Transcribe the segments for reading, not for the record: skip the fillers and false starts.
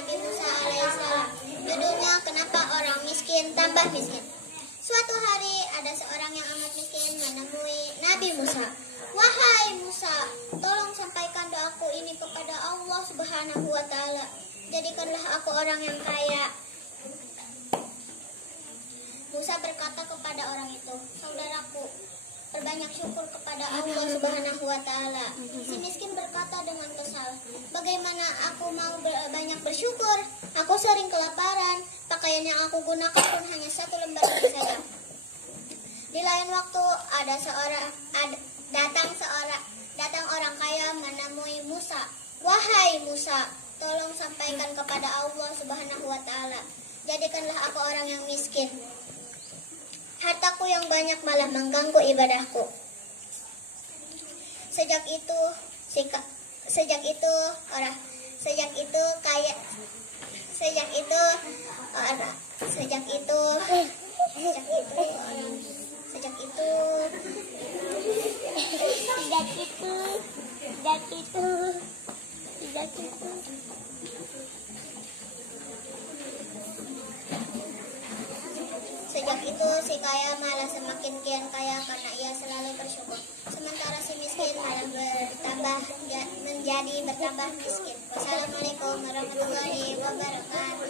Nabi Musa alaihissalam. Judulnya Kenapa Orang Miskin Tambah Miskin. Suatu hari ada seorang yang amat miskin menemui Nabi Musa. Wahai Musa, tolong sampaikan doaku ini kepada Allah Subhanahu wa Ta'ala. Jadikanlah aku orang yang kaya. Musa berkata kepada orang itu, saudaraku, perbanyak syukur kepada Allah Subhanahu wa Ta'ala. Si miskin berkata dengan kesal, bagaimana aku mau banyak bersyukur? Aku sering kelaparan, pakaian yang aku gunakan pun hanya satu lembar ini saja. Di lain waktu datang orang kaya menemui Musa. Wahai Musa, tolong sampaikan kepada Allah Subhanahu wa Ta'ala. Jadikanlah aku orang yang miskin. Hartaku yang banyak malah mengganggu ibadahku. Sejak itu si kaya malah semakin kian kaya karena ia selalu bersyukur. Sementara si miskin malah menjadi bertambah miskin. Wassalamualaikum warahmatullahi wabarakatuh.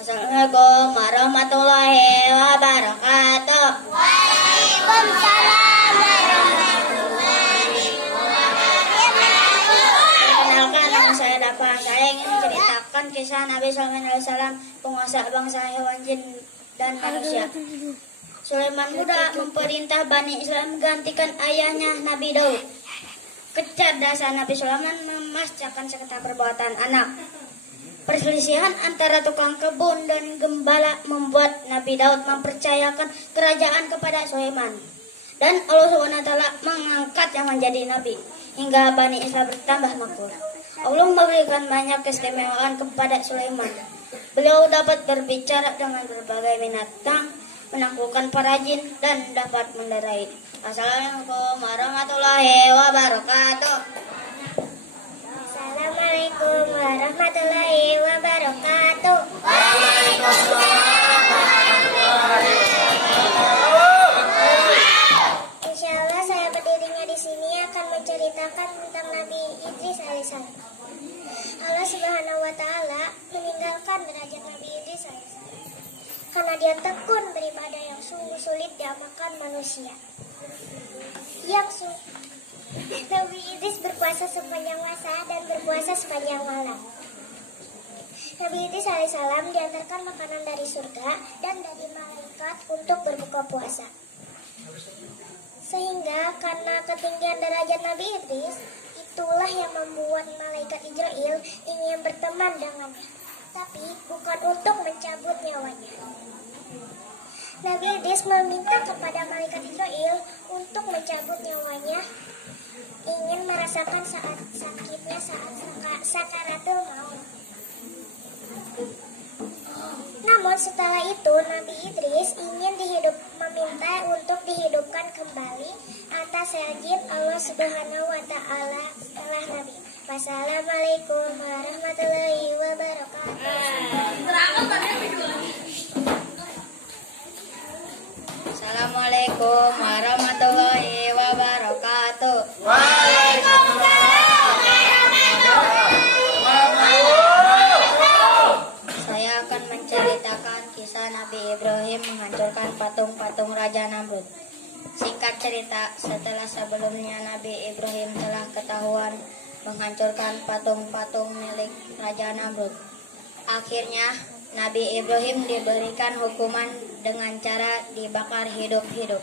Assalamualaikum warahmatullahi wabarakatuh. Waalaikumsalam warahmatullahi wabarakatuh. Perkenalkan, nama saya Dafa. Saya ingin menceritakan kisah Nabi SAW, penguasa bangsa hewan, jin, dan manusia. Sulaiman muda memerintah Bani Israel menggantikan ayahnya Nabi Daud. Kecerdasan Nabi Sulaiman memascakan serta perbuatan anak. Perselisihan antara tukang kebun dan gembala membuat Nabi Daud mempercayakan kerajaan kepada Sulaiman. Dan Allah SWT mengangkatnya menjadi nabi hingga Bani Israel bertambah makmur. Allah memberikan banyak keistimewaan kepada Sulaiman. Beliau dapat berbicara dengan berbagai binatang, menaklukkan para jin, dan dapat mendarai. Assalamualaikum warahmatullahi wabarakatuh. Assalamualaikum warahmatullahi wabarakatuh. Insya Allah saya berdirinya di sini akan menceritakan tentang Nabi Idris alaihissalam. Allah Subhanahu wa Ta'ala meninggalkan derajat Nabi Idris alaihissalam karena dia tekun beribadah yang sungguh sulit diamalkan manusia. Nabi Idris berpuasa sepanjang masa dan berpuasa sepanjang malam. Nabi Idris alaihissalam diantarkan makanan dari surga dan dari malaikat untuk berbuka puasa. Sehingga karena ketinggian derajat Nabi Idris, itulah yang membuat malaikat Israel ingin berteman dengannya, tapi bukan untuk mencabut nyawanya. Nabi Idris meminta kepada malaikat Israel untuk mencabut nyawanya, ingin merasakan saat sakitnya saat sakaratul maut. Namun setelah itu Nabi Idris ingin meminta untuk dihidupkan kembali atas izin Allah Subhanahu wa Ta'ala setelah Nabi. Wassalamualaikum warahmatullahi wabarakatuh. Assalamualaikum warahmatullahi wabarakatuh. Saya akan menceritakan kisah Nabi Ibrahim menghancurkan patung-patung Raja Namrud. Singkat cerita, setelah sebelumnya Nabi Ibrahim telah ketahuan menghancurkan patung-patung milik Raja Namrud. Akhirnya Nabi Ibrahim diberikan hukuman dengan cara dibakar hidup-hidup.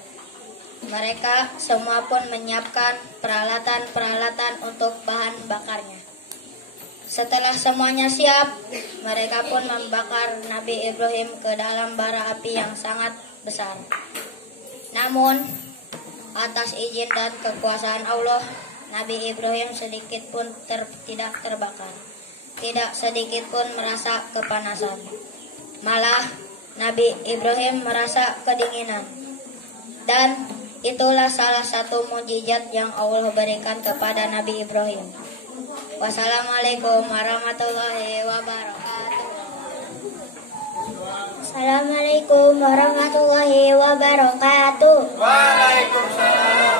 Mereka semua pun menyiapkan peralatan-peralatan untuk bahan bakarnya. Setelah semuanya siap, mereka pun membakar Nabi Ibrahim ke dalam bara api yang sangat besar. Namun, atas izin dan kekuasaan Allah, Nabi Ibrahim sedikit pun tidak terbakar. Tidak sedikit pun merasa kepanasan. Malah, Nabi Ibrahim merasa kedinginan. Dan itulah salah satu mukjizat yang Allah berikan kepada Nabi Ibrahim. Wassalamualaikum warahmatullahi wabarakatuh. Assalamualaikum warahmatullahi wabarakatuh. Waalaikumsalam.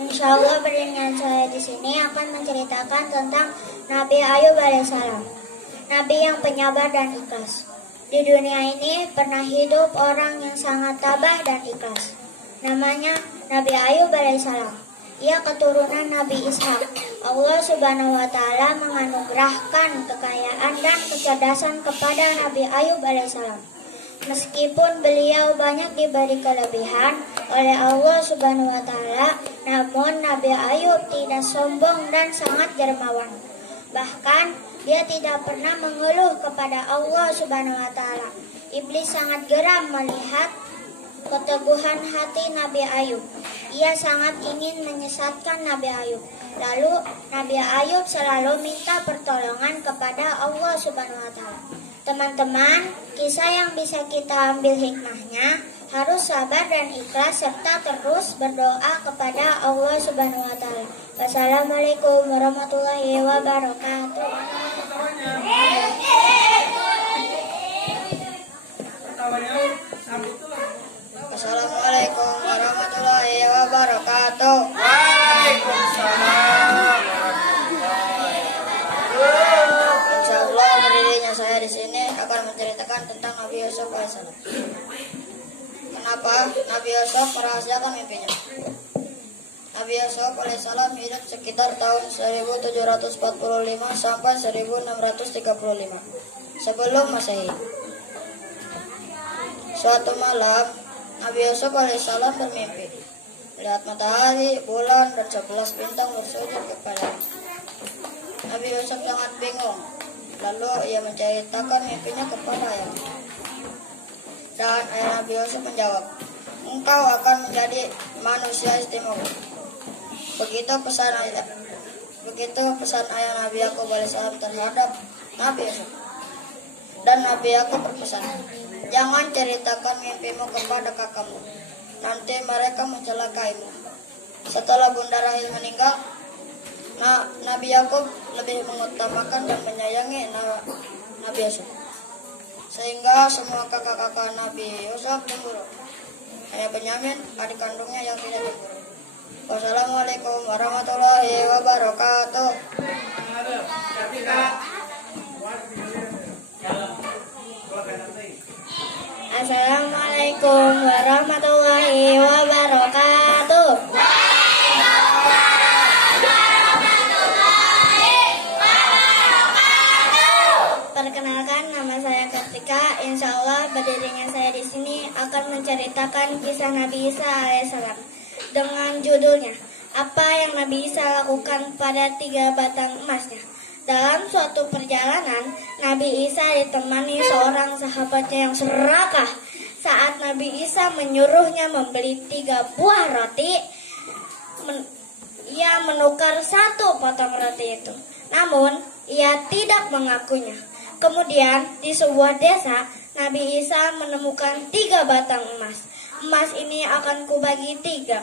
Insya Allah dengan saya di sini akan menceritakan tentang Nabi Ayub alaihissalam, Nabi yang penyabar dan ikhlas. Di dunia ini pernah hidup orang yang sangat tabah dan ikhlas. Namanya Nabi Ayub alaihissalam. Ia keturunan Nabi Ishak. Allah Subhanahu wa Ta'ala menganugerahkan kekayaan dan kecerdasan kepada Nabi Ayub alaihissalam. Meskipun beliau banyak diberi kelebihan oleh Allah Subhanahu wa Ta'ala, namun Nabi Ayub tidak sombong dan sangat dermawan. Bahkan dia tidak pernah mengeluh kepada Allah Subhanahu wa Ta'ala. Iblis sangat geram melihat keteguhan hati Nabi Ayub. Ia sangat ingin menyesatkan Nabi Ayub. Lalu Nabi Ayub selalu minta pertolongan kepada Allah Subhanahu wa Ta'ala. Teman-teman, kisah yang bisa kita ambil hikmahnya harus sabar dan ikhlas serta terus berdoa kepada Allah Subhanahu wa Ta'ala. Wassalamualaikum warahmatullahi wabarakatuh. Assalamualaikum warahmatullahi wabarakatuh. Waalaikumsalam. Insyaallah berdirinya saya di sini akan menceritakan tentang Nabi Yusuf alaihissalam. Kenapa Nabi Yusuf merahasiakan mimpinya? Nabi Yusuf alaihissalam hidup sekitar tahun 1745 sampai 1635 sebelum Masehi. Suatu malam, Nabi Yusuf alaihissalam bermimpi melihat matahari, bulan, dan 11 bintang bersujud kepadanya. Nabi Yusuf sangat bingung. Lalu ia menceritakan mimpinya kepada ayahnya. Dan ayah Nabi Yusuf menjawab, "Engkau akan menjadi manusia istimewa." Begitu pesan ayah Nabi Yakub alaihissalam terhadap Nabi Yusuf. Dan Nabi Yakub berpesan, "Jangan ceritakan mimpimu kepada kakakmu, nanti mereka mencelakaimu." Setelah Bunda Rahil meninggal, Nabi Yakub lebih mengutamakan dan menyayangi Nabi Yusuf, sehingga semua kakak-kakak Nabi Yusuf cemburu. Hanya Benyamin, adik kandungnya, yang tidak cemburu. Wassalamualaikum warahmatullahi wabarakatuh. Assalamualaikum warahmatullahi wabarakatuh. Perkenalkan, nama saya Kartika. Insya Allah berdirinya saya di sini akan menceritakan kisah Nabi Isa alaihissalam dengan judulnya, apa yang Nabi Isa lakukan pada 3 batang emasnya. Dalam suatu perjalanan, Nabi Isa ditemani seorang sahabatnya yang serakah. Saat Nabi Isa menyuruhnya membeli 3 buah roti, ia menukar 1 potong roti itu. Namun, ia tidak mengakunya. Kemudian, di sebuah desa, Nabi Isa menemukan 3 batang emas. Emas ini akan kubagi 3.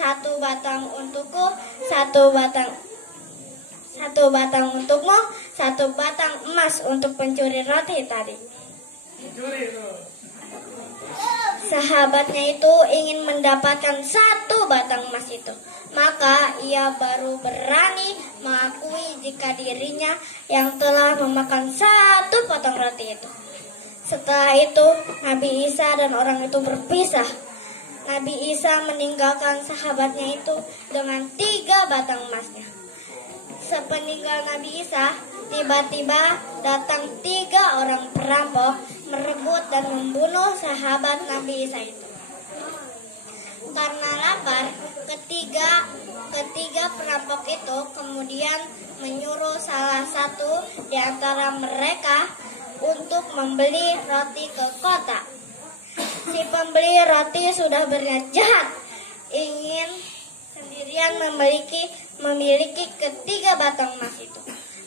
1 batang untukku, 1 batang untukmu, 1 batang emas untuk pencuri roti tadi. Sahabatnya itu ingin mendapatkan 1 batang emas itu. Maka ia baru berani mengakui jika dirinya yang telah memakan 1 potong roti itu. Setelah itu, Nabi Isa dan orang itu berpisah. Nabi Isa meninggalkan sahabatnya itu dengan 3 batang emasnya. Sepeninggal Nabi Isa, tiba-tiba datang 3 orang perampok merebut dan membunuh sahabat Nabi Isa itu. Karena lapar, ketiga perampok itu kemudian menyuruh salah satu di antara mereka untuk membeli roti ke kota. Si pembeli roti sudah berniat jahat, ingin sendirian memiliki 3 batang emas itu.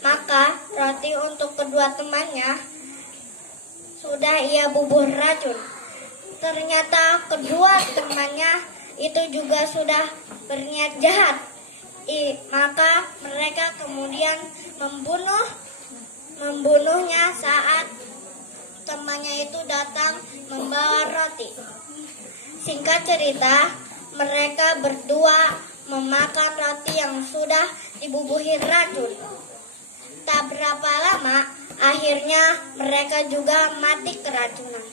Maka roti untuk kedua temannya sudah ia bubur racun. Ternyata kedua temannya itu juga sudah berniat jahat, Maka mereka kemudian membunuhnya saat temannya itu datang membawa roti. Singkat cerita, mereka berdua memakan roti yang sudah dibubuhi racun. Tak berapa lama, akhirnya mereka juga mati keracunan.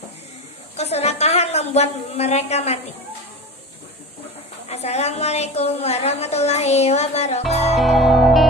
Keserakahan membuat mereka mati. Assalamualaikum warahmatullahi wabarakatuh.